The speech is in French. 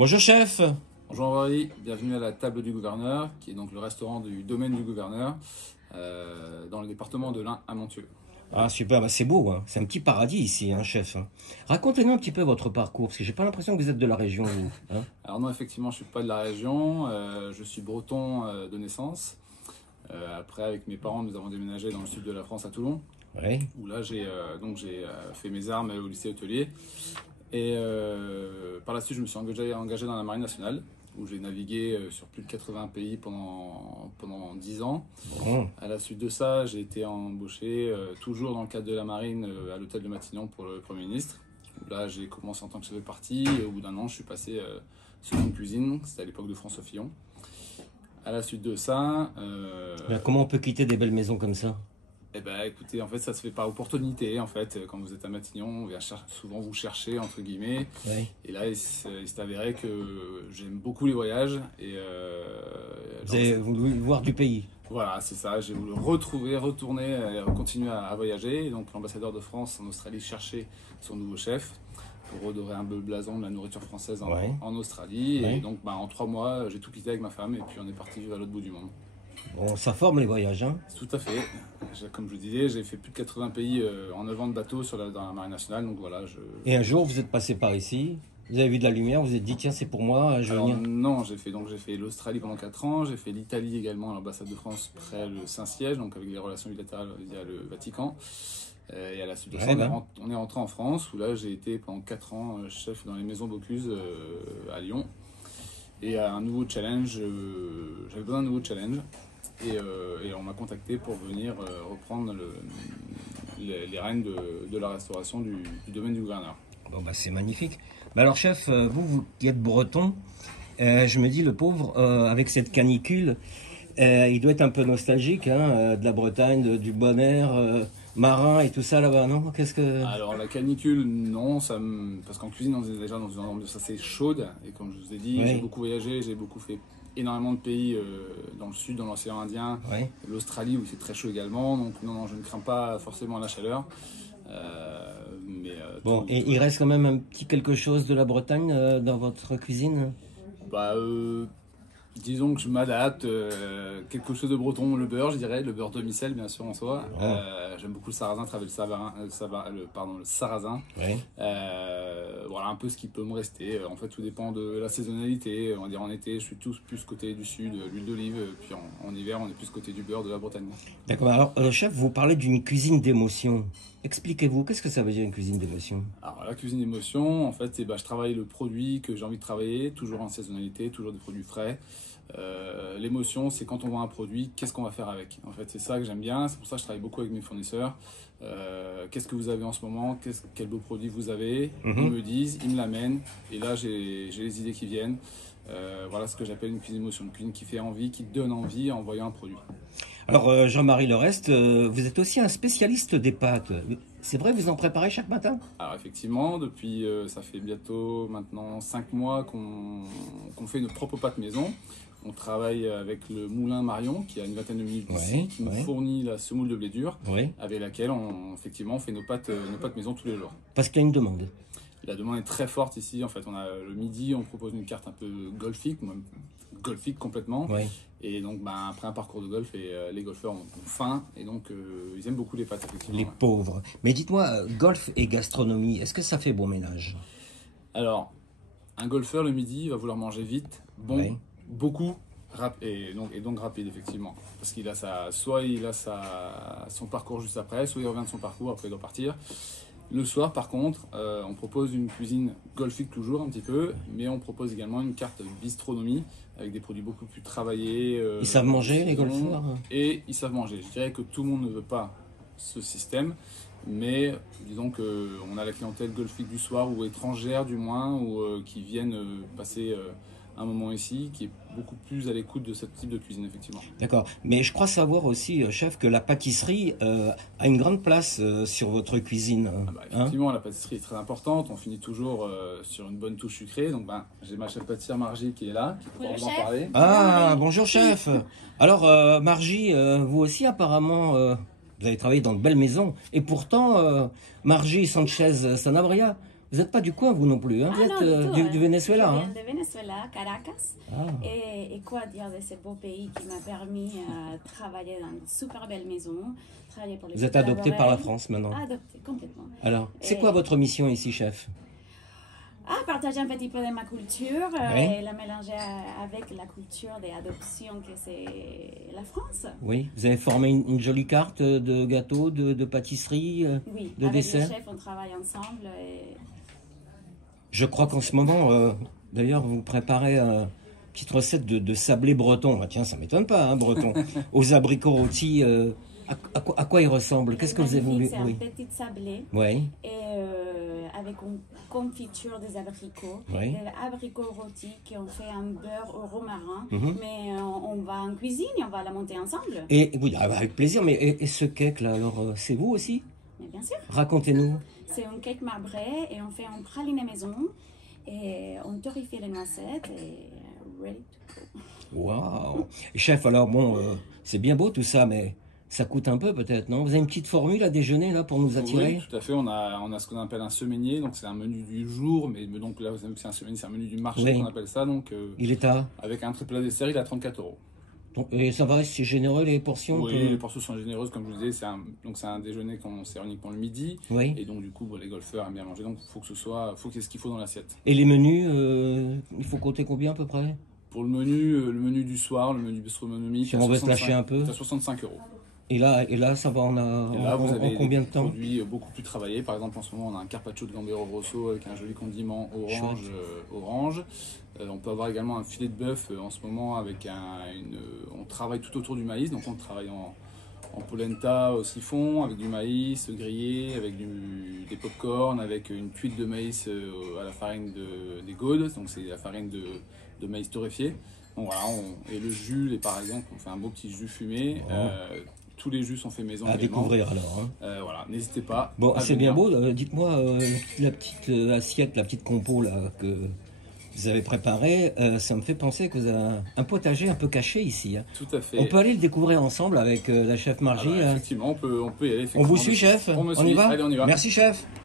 Bonjour chef. Bonjour Henri, bienvenue à la table du gouverneur, qui est donc le restaurant du domaine du gouverneur, dans le département de l'Ain à Montieu. Ah super, bah, c'est beau, hein. C'est un petit paradis ici, hein, chef. Racontez-nous un petit peu votre parcours, parce que j'ai pas l'impression que vous êtes de la région, vous. Hein. Alors non, effectivement, je suis pas de la région, je suis breton de naissance. Après, avec mes parents, nous avons déménagé dans le sud de la France, à Toulon, Ouais. où là j'ai fait mes armes au lycée hôtelier. Et par la suite, je me suis engagé dans la Marine nationale, où j'ai navigué sur plus de 80 pays pendant 10 ans. Bon. À la suite de ça, j'ai été embauché toujours dans le cadre de la marine à l'hôtel de Matignon pour le Premier ministre. Là, j'ai commencé en tant que chef de parti et au bout d'un an, je suis passé seconde cuisine. C'était à l'époque de François Fillon. À la suite de ça, Comment on peut quitter des belles maisons comme ça? eh ben, écoutez, en fait, ça se fait par opportunité. En fait, quand vous êtes à Matignon, on vient souvent vous chercher, entre guillemets. Ouais. Et là, il s'est avéré que j'aime beaucoup les voyages. Et, Vous avez voulu voir du pays? voilà, c'est ça. J'ai voulu retourner, continuer à voyager. Et donc, l'ambassadeur de France en Australie cherchait son nouveau chef pour redorer un peu le blason de la nourriture française Ouais. en Australie. Ouais. Et donc, en 3 mois, j'ai tout quitté avec ma femme et puis on est parti vivre à l'autre bout du monde. Bon, ça forme les voyages, hein. Tout à fait. Comme je vous disais, j'ai fait plus de 80 pays en 9 ans de bateau dans la marine nationale. Donc voilà, Et un jour, vous êtes passé par ici, vous avez vu de la lumière, vous vous êtes dit, tiens, c'est pour moi, je vais Alors venir. non, j'ai fait l'Australie pendant 4 ans, j'ai fait l'Italie également à l'ambassade de France près le Saint-Siège, donc avec des relations bilatérales via le Vatican. Et à la suite de ça, Ouais, ben. on est rentré en France où là j'ai été pendant 4 ans chef dans les maisons Bocuse à Lyon. Et à un nouveau challenge, j'avais besoin d'un nouveau challenge et on m'a contacté pour venir reprendre les rênes de la restauration du domaine du gouverneur. Bon, bah, c'est magnifique. Bah, alors chef, vous qui êtes breton, je me dis, le pauvre, avec cette canicule, il doit être un peu nostalgique, hein, de la Bretagne, du bon air marin et tout ça là-bas, non? Qu'est-ce que... Alors la canicule, non, parce qu'en cuisine on est déjà dans une ambiance assez chaude et comme je vous ai dit, Oui. j'ai beaucoup voyagé, j'ai beaucoup fait énormément de pays dans le sud, dans l'océan Indien, Ouais. l'Australie où c'est très chaud également, donc non, je ne crains pas forcément la chaleur. Bon, et il reste quand même un petit quelque chose de la Bretagne dans votre cuisine? Bah, disons que je m'adapte, quelque chose de breton, le beurre, je dirais, le beurre demi-sel bien sûr en soi. Oh. J'aime beaucoup le sarrasin, travailler le sarrasin. Ouais. Voilà un peu ce qui peut me rester. En fait, tout dépend de la saisonnalité. On va dire en été, je suis plus côté du sud, l'huile d'olive, puis en hiver, on est plus côté du beurre de la Bretagne. D'accord. Alors, chef, vous parlez d'une cuisine d'émotion. Expliquez-vous, qu'est-ce que ça veut dire une cuisine d'émotion? Alors la cuisine d'émotion, en fait, je travaille le produit que j'ai envie de travailler, toujours en saisonnalité, toujours des produits frais. L'émotion, c'est quand on vend un produit, qu'est-ce qu'on va faire avec? En fait, c'est ça que j'aime bien, c'est pour ça que je travaille beaucoup avec mes fournisseurs. Qu'est-ce que vous avez en ce moment? Quel beau produit vous avez? Ils me disent, ils me l'amènent, et là j'ai les idées qui viennent. Voilà ce que j'appelle une cuisine d'émotion, une cuisine qui fait envie, qui donne envie en voyant un produit. Alors, Jean-Marie Lerest, vous êtes aussi un spécialiste des pâtes. C'est vrai, vous en préparez chaque matin? Alors effectivement, depuis ça fait bientôt maintenant 5 mois qu'on fait nos propres pâtes maison. On travaille avec le moulin Marion qui a une vingtaine de minutes d'ici, Ouais, qui nous ouais. fournit la semoule de blé dur Oui. avec laquelle effectivement, on fait nos pâtes maison tous les jours. Parce qu'il y a une demande. La demande est très forte ici. En fait, on a le midi, on propose une carte un peu golfique, même golfique complètement. Oui. Et donc, après un parcours de golf, les golfeurs ont faim et donc ils aiment beaucoup les pâtes, effectivement. Les pauvres. Mais dites-moi, golf et gastronomie, est-ce que ça fait bon ménage? Alors, un golfeur le midi va vouloir manger vite, bon, Oui. beaucoup, et donc rapide, effectivement. Parce qu'il a soit il a son parcours juste après, soit il revient de son parcours, après il doit partir. Le soir, par contre, on propose une cuisine golfique toujours un petit peu, mais on propose également une carte bistronomie avec des produits beaucoup plus travaillés. Ils savent manger, les saison, golfeurs? et ils savent manger. Je dirais que tout le monde ne veut pas ce système, mais disons qu'on a la clientèle golfique du soir ou étrangère du moins, ou qui viennent passer un moment ici, qui est beaucoup plus à l'écoute de ce type de cuisine, effectivement. D'accord. Mais je crois savoir aussi, chef, que la pâtisserie a une grande place sur votre cuisine. Ah bah, effectivement, la pâtisserie est très importante. On finit toujours sur une bonne touche sucrée. Donc, j'ai ma chef pâtissière Margie qui est là, qui peut Bonjour, en chef. parler. Ah, bonjour chef. Alors, Margie, vous aussi apparemment, vous avez travaillé dans de belles maisons. Et pourtant, Margie Sanchez Sanabria, Vous n'êtes pas du coin, vous non plus, hein? Vous êtes non, du Venezuela. Je Hein? viens de Venezuela, Caracas. Ah. Et quoi dire de ce beau pays qui m'a permis de travailler dans une super belle maison, travailler pour les Vous êtes adopté par la Lorraine. France maintenant. Adopté, complètement. Alors, c'est Et- quoi votre mission ici, chef? Partager un petit peu de ma culture Oui. et la mélanger avec la culture des adoptions que c'est la France. Oui, vous avez formé une jolie carte de gâteaux, de pâtisserie, Oui, de avec dessert. le chef, on travaille ensemble. Et... Je crois qu'en ce moment, d'ailleurs, vous préparez une petite recette de sablé breton. Ah, tiens, ça m'étonne pas, hein, breton. Aux abricots rôtis. À quoi il ressemble? Qu'est-ce que vous avez voulu? C'est un Oui. petit sablé Oui, et avec une confiture des abricots. Oui. Des abricots rôtis qu'on fait un beurre au romarin. Mhm. Mais on va en cuisine et on va la monter ensemble. Et oui, avec plaisir. Mais et ce cake là, alors, c'est vous aussi? Mais bien sûr. Racontez-nous. C'est un cake marbré et on fait un praliné maison et on torréfie les noisettes et ready to go. Waouh! Chef, alors bon, c'est bien beau tout ça, mais ça coûte un peu peut-être, non? Vous avez une petite formule à déjeuner là pour nous attirer? Oui, tout à fait. On a ce qu'on appelle un semainier, donc c'est un menu du jour, mais donc là, vous savez que c'est un semainier, c'est un menu du marché Oui. qu'on appelle ça. Donc, Il est à. avec un triple dessert, il est à 34 euros. Et ça va, c'est généreux les portions? Oui, les portions sont généreuses, comme je vous disais. C'est un déjeuner qu'on sert uniquement le midi. Oui. Et donc, du coup, les golfeurs aiment bien manger. Donc, faut qu'il y ait ce qu'il faut dans l'assiette. Et les menus, il faut compter combien à peu près? Pour le menu du soir, le menu bistronomique, Si on veut se lâcher un peu. c'est à 65 euros. Et là, ça va Et là, vous en avez combien de des temps? produits beaucoup plus travaillés. Par exemple, en ce moment, on a un carpaccio de gambero rosso avec un joli condiment orange. On peut avoir également un filet de bœuf en ce moment avec on travaille tout autour du maïs. Donc, on travaille en polenta au siphon, avec du maïs grillé, avec des pop-corn, avec une cuite de maïs à la farine des gaudes. Donc, c'est la farine de maïs torréfié. Donc, voilà, et le jus, par exemple, on fait un beau petit jus fumé. Oh. Tous les jus sont faits maison À également. découvrir alors. Hein. Voilà, n'hésitez pas. Bon, à c'est bien venir. beau. Dites-moi, la petite assiette, la petite compo là que vous avez préparée, ça me fait penser que vous avez un potager un peu caché ici. Hein. Tout à fait. On peut aller le découvrir ensemble avec la chef Ah Margie. bah, là. effectivement, on peut y aller. On vous effectivement. suit, chef? On me On suit. y va? Allez, on y va. Merci, chef.